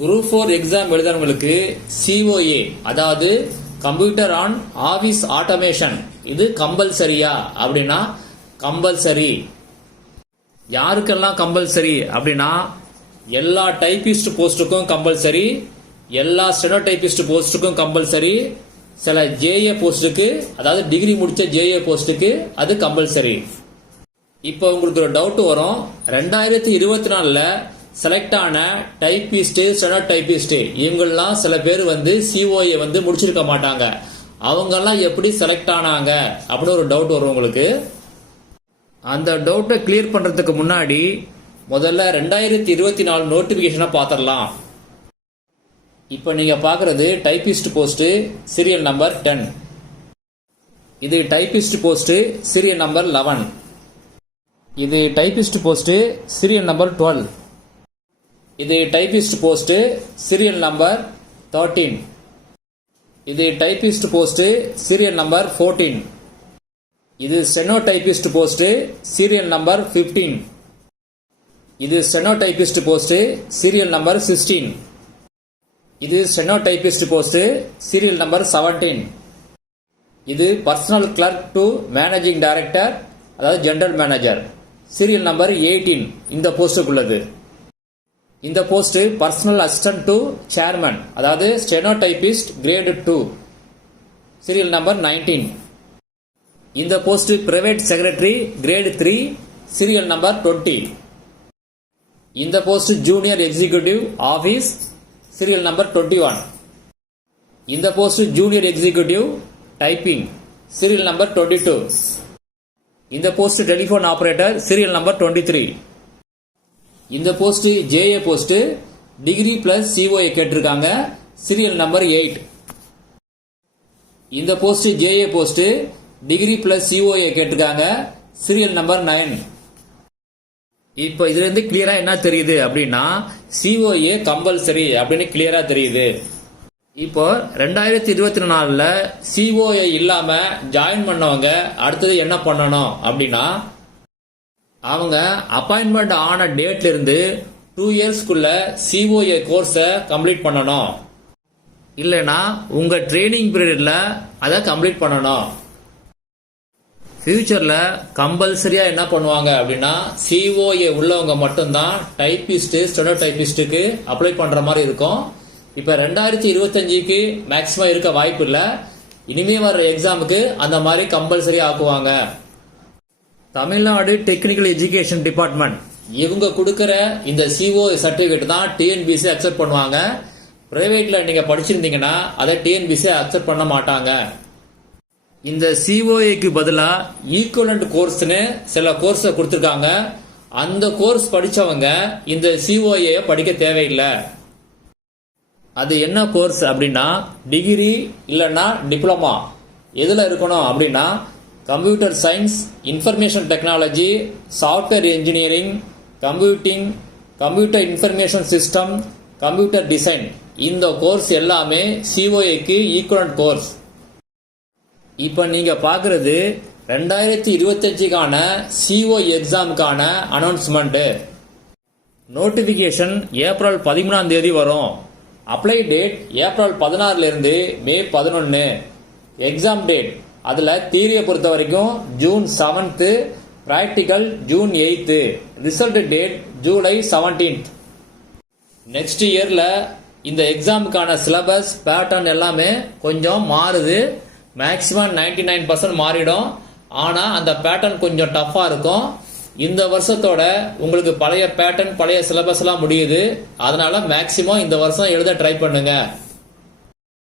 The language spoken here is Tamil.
குரூப் 4 எக்ஸாம் எழுதுறவங்களுக்கு COA அதாவது கம்ப்யூட்டர் ஆன் ஆபீஸ் ஆட்டோமேஷன் இது கம்பல்சரியா அப்படின்னா கம்பல்சரி. யாருக்கெல்லாம் கம்பல்சரி அப்படின்னா எல்லா டைபிஸ்ட் போஸ்ட்டுக்கும் கம்பல்சரி, எல்லா ஸ்டெனோ டைபிஸ்ட் போஸ்ட்டுக்கும் கம்பல்சரி, சில JA போஸ்ட்டுக்கு அதாவது டிகிரி முடிச்ச JA போஸ்ட்டுக்கு அது கம்பல்சரி. இப்போ உங்களுக்கு ஒரு டவுட் வரும், 2024ல செலக்ட் ஆன டைபிஸ்ட் ஸ்டெனோ டைபிஸ்ட் இவங்கெல்லாம் சில பேர் COA முடிச்சிருக்க மாட்டாங்க, அவங்கெல்லாம் எப்படி செலக்ட் ஆனாங்க அப்படின்னு ஒரு டவுட் வரும் உங்களுக்கு. அந்த டவுட்டை கிளியர் பண்றதுக்கு முன்னாடி முதல்ல 2024 நோட்டிபிகேஷனை பார்த்துடலாம். இப்போ நீங்க பாக்குறது டைபிஸ்ட் போஸ்ட் சீரியல் நம்பர் 10. இது டைபிஸ்ட் போஸ்ட் சீரியல் நம்பர் 11. இது டைபிஸ்ட் போஸ்ட் சீரியல் நம்பர் 12. இது டைபிஸ்ட் போஸ்ட் சீரியல் நம்பர் 13. இது டைபிஸ்ட் போஸ்ட் சீரியல் நம்பர் 14. இது steno typist post serial number 15. இது steno typist post serial number 16. இது steno typist post serial number 17. இது personal clerk to managing director அதாவது ஜெனரல் மேனேஜர் சீரியல் நம்பர் 18 இந்த போஸ்டுக்குள்ளது. இந்த post personal assistant to chairman அதாவது steno typist grade 2 serial number 19. இந்த post private secretary grade 3 serial number 20. இந்த post junior executive office serial number 21. இந்த post junior executive typing serial number 22. இந்த post telephone operator serial number 23. இந்த post JA post degree plus COA கேட்டிருக்காங்க சீரியல் நம்பர் 8. இந்த post JA post degree plus COA கேட்டிருக்காங்க சீரியல் நம்பர் 9. இப்போ இதுல இருந்து கிளியரா என்ன தெரியுது அப்படின்னா COA கம்பல்சரி அப்படின்னு கிளியரா தெரியுது. இப்போ 2024ல COA இல்லாம ஜாயின் பண்ணவங்க அடுத்தது என்ன பண்ணணும் அப்படின்னா அவங்க அப்பாயின்மெண்ட் ஆன டேட்ல இருந்து 2 இயர்ஸ்க்குள்ள COA கோர்ஸை கம்ப்ளீட் பண்ணணும், இல்லைன்னா உங்க ட்ரைனிங் பீரியட்ல அதை கம்ப்ளீட் பண்ணணும். ஃபியூச்சர்ல கம்பல்சரியா என்ன பண்ணுவாங்க அப்படின்னா COA உள்ளவங்க மட்டும்தான் டைபிஸ்ட் ஸ்டெனோ டைபிஸ்டுக்கு அப்ளை பண்ற மாதிரி இருக்கும். இப்ப 2025க்கு மேக்சிமம் இருக்க வாய்ப்பு இல்ல, இனிமே வர்ற எக்ஸாமுக்கு அந்த மாதிரி கம்பல்சரி ஆக்குவாங்க. தமிழ்நாடு டெக்னிக்கல் எஜுகேஷன் டிபார்ட்மெண்ட் இவங்க கொடுக்கிற இந்த COA சர்டிபிகேட் தான் TNPSC அக்செப்ட் பண்ணுவாங்க. பிரைவேட்ல நீங்க படிச்சிருந்தீங்கன்னா அதை TNPSC அக்செப்ட் பண்ண மாட்டாங்க. இந்த COAக்கு பதிலா ஈக்குவலண்ட் கோர்ஸ்னு சில கோர்ஸ் கொடுத்திருக்காங்க. அந்த கோர்ஸ் படிச்சவங்க இந்த COA படிக்க தேவையில்லை. அது என்ன கோர்ஸ் அப்படின்னா டிகிரி இல்லைன்னா டிப்ளமா எதுல இருக்கணும் அப்படின்னா computer science, information technology, software engineering, computing, computer information system, computer design இந்த கோர்ஸ் எல்லாமே COAக்கு ஈக்குவலண்ட் கோர்ஸ். இப்ப நீங்க பாக்குறது 2025க்கான COA எக்ஸாமுக்கான அனௌன்ஸ்மெண்ட். நோட்டிபிகேஷன் ஏப்ரல் 13ஆம் தேதி வரும். அப்ளை டேட் ஏப்ரல் 16ல இருந்து மே 11. எக்ஸாம் டேட் அதுல தியரியை பொறுத்த வரைக்கும் June 7th, practical June 8th, result date July 17th. Next இயர்ல இந்த எக்ஸாமுக்கான சிலபஸ் பேட்டர்ன் எல்லாமே கொஞ்சம் மாறுது. மேக்ஸிமம் 99% மாறிடும். ஆனா அந்த பேட்டர்ன் கொஞ்சம் டஃபா இருக்கும். இந்த வருஷத்தோட உங்களுக்கு பழைய பேட்டர்ன் பழைய சிலபஸ் எல்லாம் முடியுது. அதனால மேக்ஸிமம் இந்த வருஷம் எழுத ட்ரை பண்ணுங்க.